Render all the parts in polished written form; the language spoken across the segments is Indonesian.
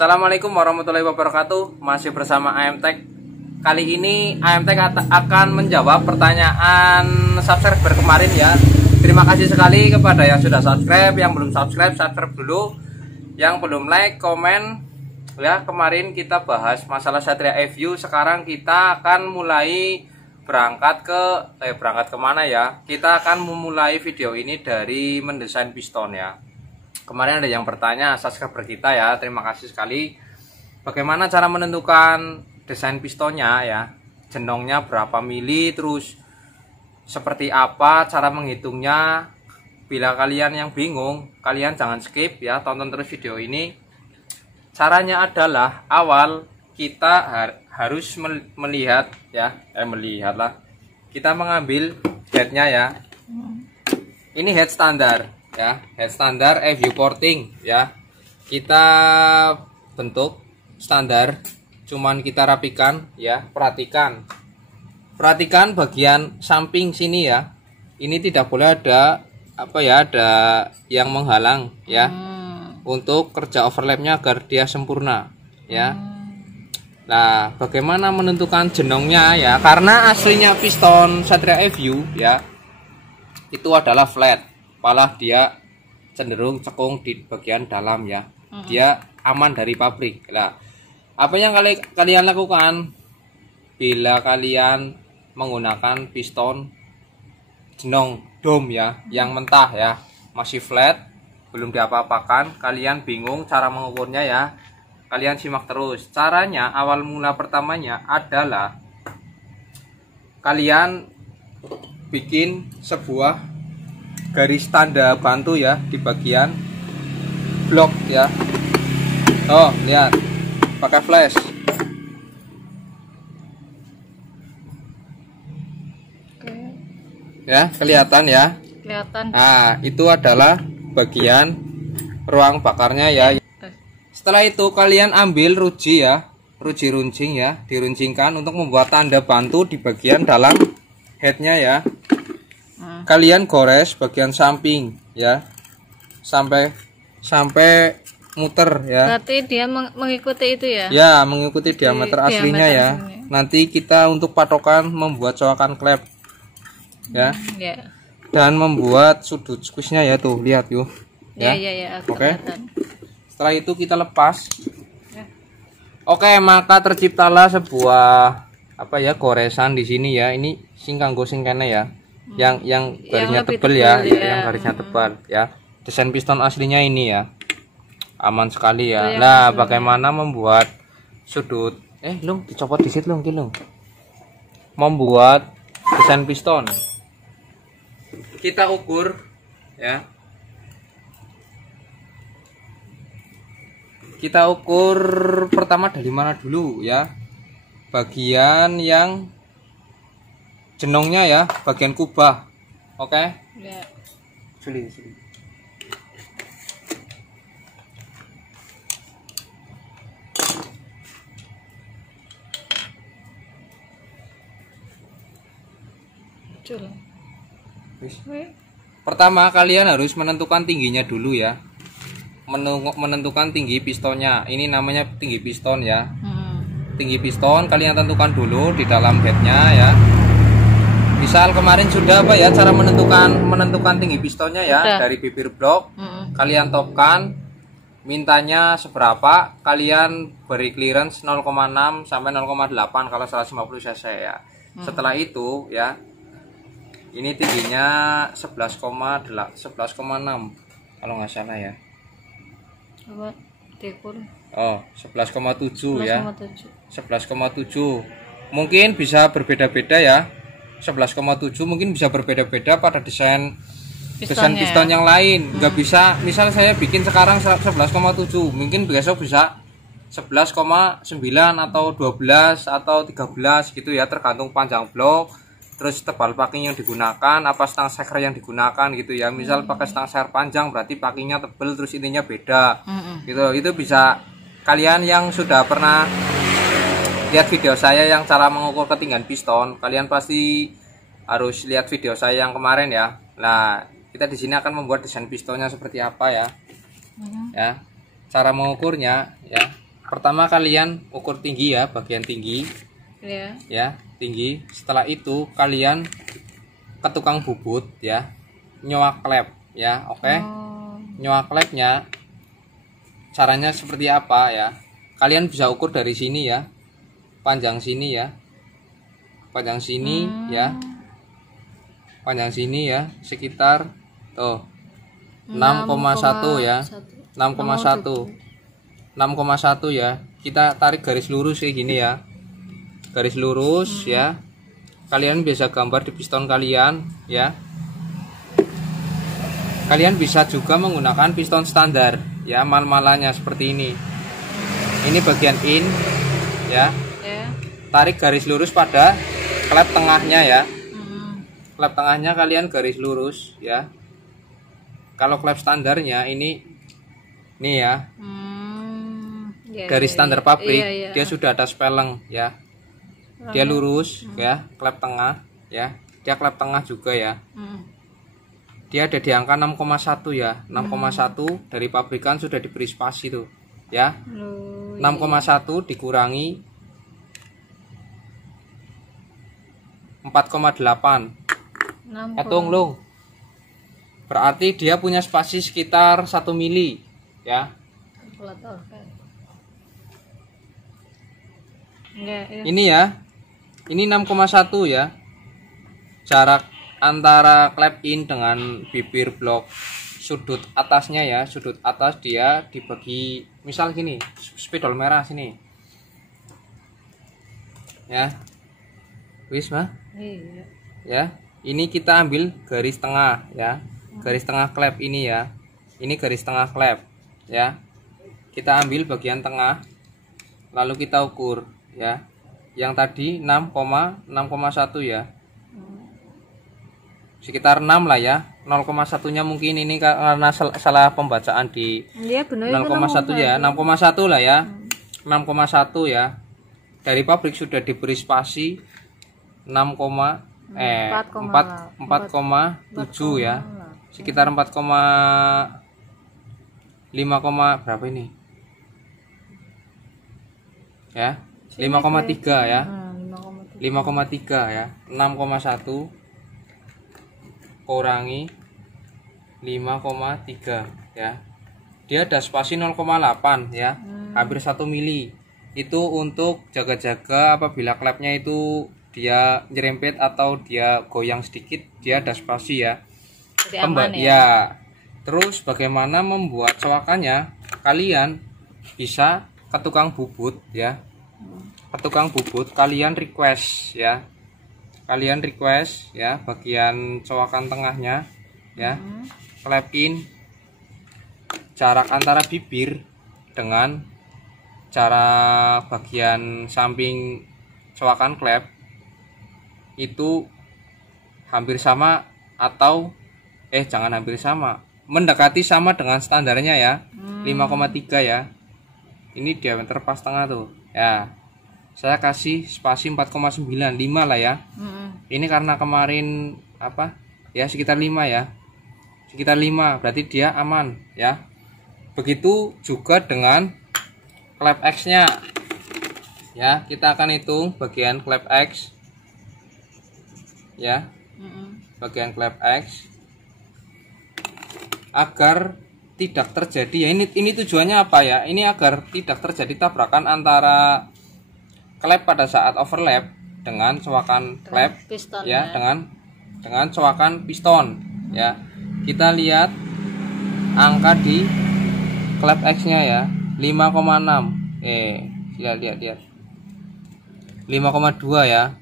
Assalamualaikum warahmatullahi wabarakatuh. Masih bersama AMTech. Kali ini AMTech akan menjawab pertanyaan subscriber kemarin ya. Terima kasih sekali kepada yang sudah subscribe. Yang belum subscribe, subscribe dulu. Yang belum like, komen ya. Kemarin kita bahas masalah Satria EView. Sekarang kita akan mulai berangkat kemana ya. Kita akan memulai video ini dari mendesain piston ya. Kemarin ada yang bertanya, subscriber kita ya, terima kasih sekali. Bagaimana cara menentukan desain pistonnya ya, jenongnya berapa mili, terus seperti apa cara menghitungnya. Bila kalian yang bingung, kalian jangan skip ya, tonton terus video ini. Caranya adalah awal kita harus melihat ya, kita mengambil headnya ya. Ini head standar ya, head standar EView porting ya. Kita bentuk standar, cuman kita rapikan ya. Perhatikan bagian samping sini ya. Ini tidak boleh ada ada yang menghalang ya. Untuk kerja overlapnya agar dia sempurna ya. Nah, bagaimana menentukan jenongnya ya? Karena aslinya piston Satria EView ya, itu adalah flat. Malah dia cenderung cekung di bagian dalam ya. Dia aman dari pabrik. Nah, apa yang kalian lakukan bila kalian menggunakan piston jenong dome ya, yang mentah ya, masih flat, belum diapa-apakan, kalian bingung cara mengukurnya ya, kalian simak terus. Caranya awal mula pertamanya adalah kalian bikin sebuah garis tanda bantu ya di bagian blok ya. Oh, lihat, pakai flash ya, kelihatan ya, kelihatan. Nah, itu adalah bagian ruang bakarnya ya. Setelah itu kalian ambil ruji ya, ruji runcing ya, diruncingkan untuk membuat tanda bantu di bagian dalam headnya ya. Kalian gores bagian samping ya, sampai muter ya. Berarti dia mengikuti itu ya? Ya, mengikuti diameter aslinya ya. Nanti kita untuk patokan membuat coakan klep ya. Dan membuat sudut squeeze-nya ya, tuh lihat yuk ya. Oke. Setelah itu kita lepas ya. Oke, maka terciptalah sebuah goresan di sini ya. Ini singkanggo singkene ya. Yang garisnya tebal ya, yang garisnya tebal ya. Desain piston aslinya ini ya, aman sekali ya. Nah, bagaimana membuat sudut lung dicopot dikit lung. Membuat desain piston, kita ukur ya. Kita ukur pertama dari mana dulu ya, bagian yang jenongnya ya, bagian kubah. Oke. Ya. Suli. Pertama kalian harus menentukan tingginya dulu ya. Menentukan tinggi pistonnya. Ini namanya tinggi piston ya. Tinggi piston kalian tentukan dulu di dalam headnya ya. Misal kemarin sudah cara menentukan tinggi pistonnya ya. Dari bibir blok kalian topkan, mintanya seberapa, kalian beri clearance 0,6 sampai 0,8 kalau 150 cc ya. Setelah itu ya, ini tingginya 11,6 kalau nggak salah ya. Oh, 11,7 ya. 11,7 mungkin bisa berbeda-beda ya. 11,7 mungkin bisa berbeda-beda pada desain piston yang lain. Nggak bisa, misal saya bikin sekarang 11,7, mungkin besok bisa 11,9 atau 12 atau 13 gitu ya, tergantung panjang blok, terus tebal packing yang digunakan, apa stang seker yang digunakan gitu ya. Misal pakai stang seker panjang berarti packingnya tebal, terus intinya beda gitu. Itu bisa, kalian yang sudah pernah lihat video saya yang cara mengukur ketinggian piston, kalian pasti harus lihat video saya yang kemarin ya. Nah, kita di sini akan membuat desain pistonnya seperti apa ya. Ya, cara mengukurnya ya. Pertama kalian ukur tinggi ya, bagian tinggi. Ya. Ya, tinggi. Setelah itu kalian ke tukang bubut ya, nyoak klep ya. Oke. Nyoak klepnya caranya seperti apa ya? Kalian bisa ukur dari sini ya. Panjang sini ya. Panjang sini ya. Panjang sini ya, sekitar tuh 6,1 ya. 6,1. 6,1 ya. Kita tarik garis lurus kayak gini ya. Garis lurus ya. Kalian bisa gambar di piston kalian ya. Kalian bisa juga menggunakan piston standar ya, mal-malannya seperti ini. Ini bagian in ya. Tarik garis lurus pada klep tengahnya ya. Klep tengahnya kalian garis lurus ya. Kalau klep standarnya ini nih ya. Garis standar pabrik, dia sudah ada speleng ya. Dia lurus ya, klep tengah ya. Dia klep tengah juga ya. Dia ada di angka 6,1 ya. 6,1 dari pabrikan sudah diberi spasi tuh ya. 6,1 dikurangi 4,8. Hitung lu. Berarti dia punya spasi sekitar 1 mili ya. Ini ya. Ini 6,1 ya. Jarak antara klep in dengan bibir blok sudut atasnya ya. Sudut atas dia dibagi misal gini, spidol merah sini. Ya. Wis, mah? Iya. Ya. Ini kita ambil garis tengah ya. Garis tengah klep ini ya. Ini garis tengah klep ya. Kita ambil bagian tengah lalu kita ukur ya. Yang tadi 6,1 ya. Sekitar 6 lah ya. 0,1-nya mungkin ini karena salah pembacaan di 0,1 ya. 6,1 lah ya. 6,1 ya. Dari pabrik sudah diberi spasi 4,7 ya. Sekitar 4,5 berapa ini? Ya. 5,3 ya. 5,3 ya. 6,1 kurangi 5,3 ya. Dia ada spasi 0,8 ya. Hampir 1 mili. Itu untuk jaga-jaga apabila klepnya itu dia nyerempet atau dia goyang sedikit, dia ada spasi ya. Aman ya. Terus bagaimana membuat coakannya? Kalian bisa ke tukang bubut ya. Ke tukang bubut kalian request ya. Kalian request ya bagian coakan tengahnya ya. Klep in jarak antara bibir dengan cara bagian samping coakan klep itu hampir sama atau jangan hampir sama, mendekati sama dengan standarnya ya. 5,3 ya. Ini diameter pas tengah tuh ya. Saya kasih spasi 4,95 lah ya. Ini karena kemarin apa ya, sekitar 5 ya. Sekitar 5 berarti dia aman ya. Begitu juga dengan klep X nya ya. Kita akan hitung bagian klep X ya. Bagian klep X agar tidak terjadi ya, ini tujuannya apa ya, ini agar tidak terjadi tabrakan antara klep pada saat overlap dengan coakan klep ya, dengan coakan piston ya. Kita lihat angka di klep X nya ya, 5,6 lihat 5,2 ya.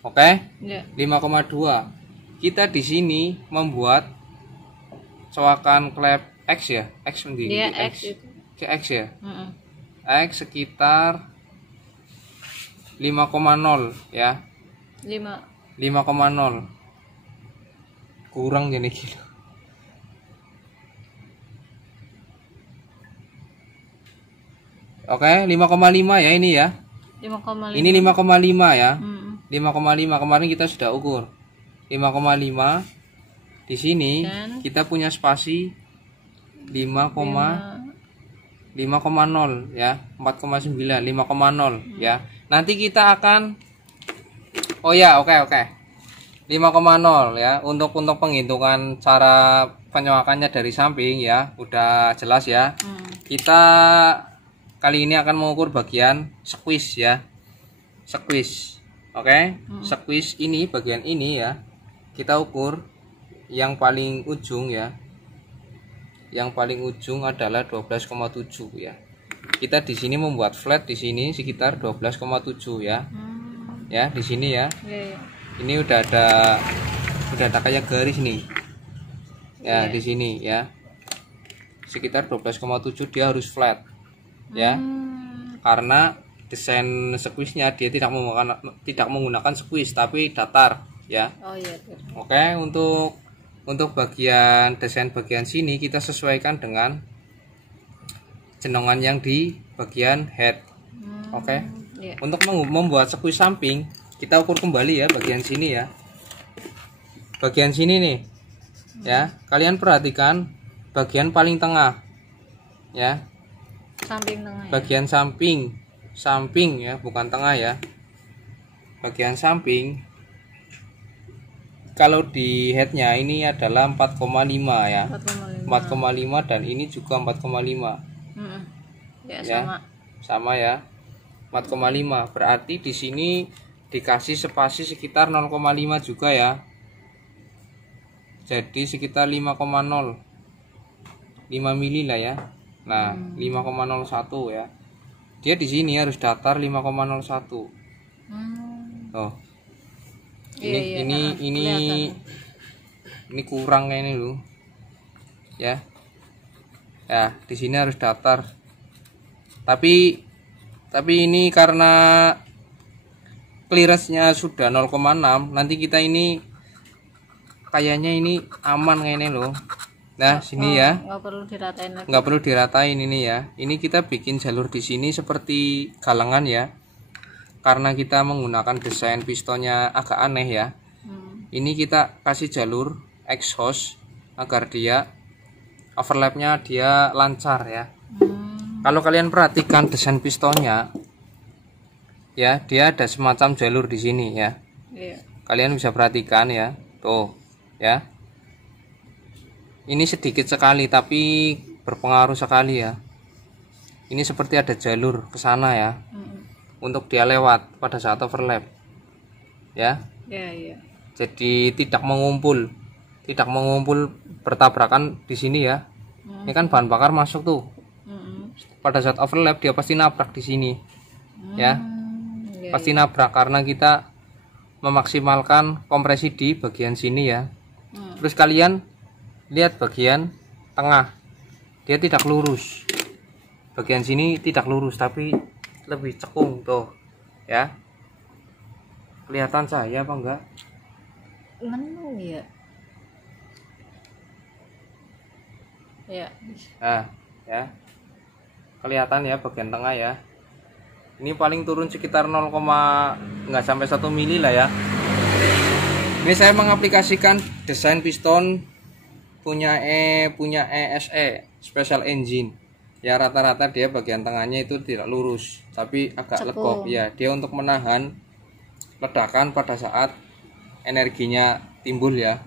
Oke ya. 5,2. Kita di sini membuat coakan klep X ya, X sendiri ya, X ya. X sekitar 5,0 ya. 5,0 kurang jadi kilo. Oke, 5,5 ya ini ya. 5,5. Ini 5,5 ya. 5,5 kemarin kita sudah ukur. 5,5. Di sini dan kita punya spasi 5,5 5,0 ya, 4,9, 5,0 ya. Nanti kita akan oh ya, oke. 5,0 ya. Untuk penghitungan cara penyoakannya dari samping ya, udah jelas ya. Kita kali ini akan mengukur bagian squeeze ya. Squeeze. Oke. Squeeze ini bagian ini ya. Kita ukur yang paling ujung ya. Yang paling ujung adalah 12,7 ya. Kita di sini membuat flat di sini sekitar 12,7 ya. Ya, di sini ya. Ini udah ada kayak garis nih. Ya, di sini ya. Sekitar 12,7 dia harus flat. Ya. Karena desain squeeze-nya dia tidak menggunakan squeeze tapi datar ya. Oh iya. Oke, untuk bagian desain bagian sini kita sesuaikan dengan jenongan yang di bagian head. Oke. Untuk membuat squeeze samping, kita ukur kembali ya bagian sini ya. Bagian sini nih. Ya, kalian perhatikan bagian paling tengah. Ya. Samping tengah. Ya? Bagian samping ya, bukan tengah ya. Bagian samping kalau di headnya ini adalah 4,5 ya. 4,5 dan ini juga 4,5. Ya, sama ya. 4,5 berarti di sini dikasih spasi sekitar 0,5 juga ya. Jadi sekitar 5,0 5 mili lah ya. Nah, 5,01 ya. Dia di sini harus datar 5,01. Oh. Ini kurang kayak ini loh. Ya. Ya, di sini harus datar. Tapi ini karena clearance-nya sudah 0,6, nanti kita ini kayaknya ini aman kayak ini loh. Nah, sini ya. Nggak perlu diratain ini ya. Ini kita bikin jalur di sini seperti galangan ya. Karena kita menggunakan desain pistonnya agak aneh ya. Ini kita kasih jalur exhaust agar dia overlapnya dia lancar ya. Kalau kalian perhatikan desain pistonnya, ya dia ada semacam jalur di sini ya. Kalian bisa perhatikan ya, tuh ya. Ini sedikit sekali tapi berpengaruh sekali ya. Ini seperti ada jalur ke sana ya, untuk dia lewat pada saat overlap, ya. Jadi tidak mengumpul bertabrakan di sini ya. Ini kan bahan bakar masuk tuh. Pada saat overlap dia pasti nabrak di sini ya, pasti nabrak karena kita memaksimalkan kompresi di bagian sini ya. Terus kalian lihat bagian tengah, dia tidak lurus, bagian sini tidak lurus tapi lebih cekung tuh ya. Kelihatan saya apa enggak? Ya. Nah ya, kelihatan ya bagian tengah ya. Ini paling turun sekitar 0, nggak sampai 1 mili lah ya. Ini saya mengaplikasikan desain piston punya ESE Special Engine ya. Rata-rata dia bagian tengahnya itu tidak lurus tapi agak lekuk ya. Dia untuk menahan ledakan pada saat energinya timbul ya.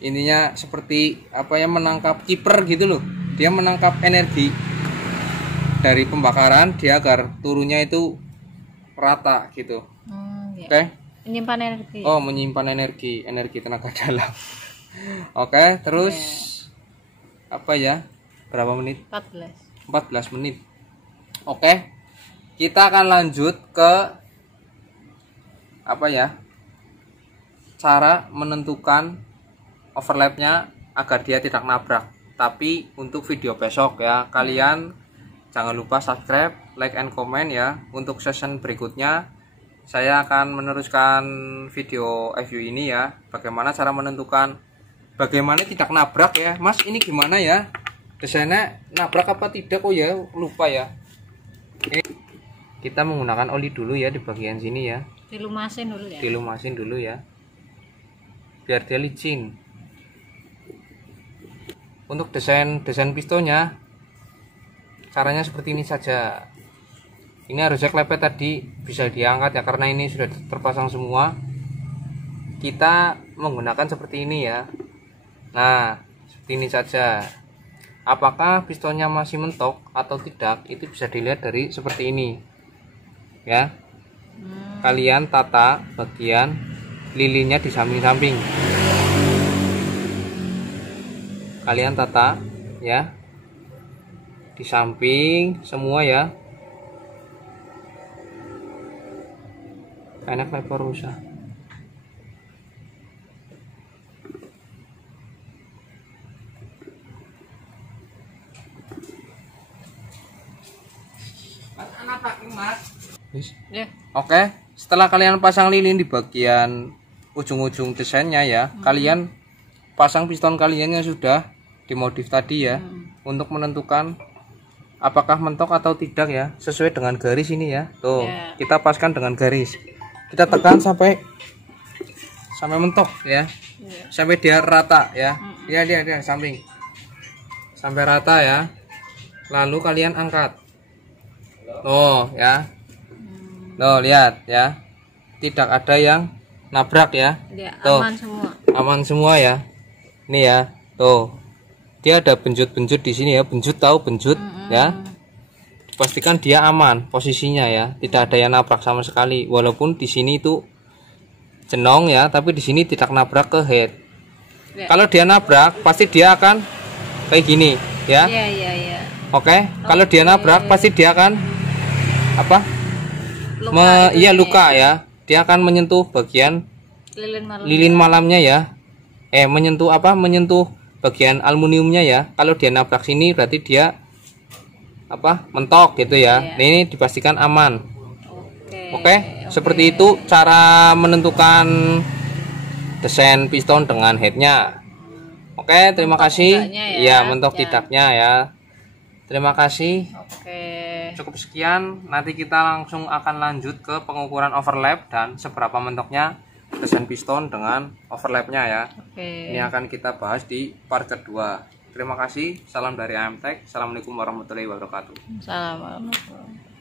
Intinya seperti apa ya, menangkap kiper gitu loh. Dia menangkap energi dari pembakaran dia agar turunnya itu rata gitu. Oke. Menyimpan energi. Oh, menyimpan energi tenaga dalam. Oke, terus apa ya? Berapa menit? 14 menit. Oke. Kita akan lanjut ke apa ya? Cara menentukan overlapnya agar dia tidak nabrak. Tapi untuk video besok ya, kalian jangan lupa subscribe, like, and comment ya. Untuk session berikutnya saya akan meneruskan video review ini ya. Bagaimana cara menentukan, bagaimana tidak nabrak ya. Mas, ini gimana ya? Desainnya nabrak apa tidak? Oh ya, lupa ya. Ini kita menggunakan oli dulu ya di bagian sini ya. Dilumasin dulu ya. Dilumasin dulu ya. Biar dia licin. Untuk desain pistonnya caranya seperti ini saja. Ini harusnya klepet tadi bisa diangkat ya, karena ini sudah terpasang semua. Kita menggunakan seperti ini ya. Nah, seperti ini saja. Apakah pistonnya masih mentok atau tidak, itu bisa dilihat dari seperti ini ya. Kalian tata bagian lilinnya di samping-samping, kalian tata ya di samping semua ya. Enak lebar rusak. Ya. Oke, setelah kalian pasang lilin di bagian ujung-ujung desainnya ya, kalian pasang piston kalian yang sudah dimodif tadi ya, untuk menentukan apakah mentok atau tidak ya, sesuai dengan garis ini ya. Tuh, kita paskan dengan garis. Kita tekan sampai mentok ya. Sampai dia rata ya. Dia samping. Sampai rata ya. Lalu kalian angkat. Oh ya. Tuh lihat ya, tidak ada yang nabrak ya. Tuh, aman semua. Aman semua ya. Ini ya, tuh. Dia ada benjut-benjut di sini ya, benjut, tahu benjut ya. Pastikan dia aman posisinya ya, tidak ada yang nabrak sama sekali. Walaupun di sini itu jenong ya, tapi di sini tidak nabrak ke head. Kalau dia nabrak, pasti dia akan kayak gini ya. Iya. Oke, kalau dia nabrak pasti dia akan apa? Luka ya. Dia akan menyentuh bagian lilin malamnya ya. Menyentuh bagian aluminiumnya ya. Kalau dia nabrak sini berarti dia mentok gitu ya. Ini dipastikan aman. Oke. Seperti itu cara menentukan desain piston dengan headnya. Oke, terima kasih. Ya, mentok tidaknya ya. Terima kasih. Cukup sekian, nanti kita langsung akan lanjut ke pengukuran overlap dan seberapa mentoknya desain piston dengan overlapnya ya. Ini akan kita bahas di part kedua. Terima kasih, salam dari AMTech. Assalamualaikum warahmatullahi wabarakatuh. Assalamualaikum.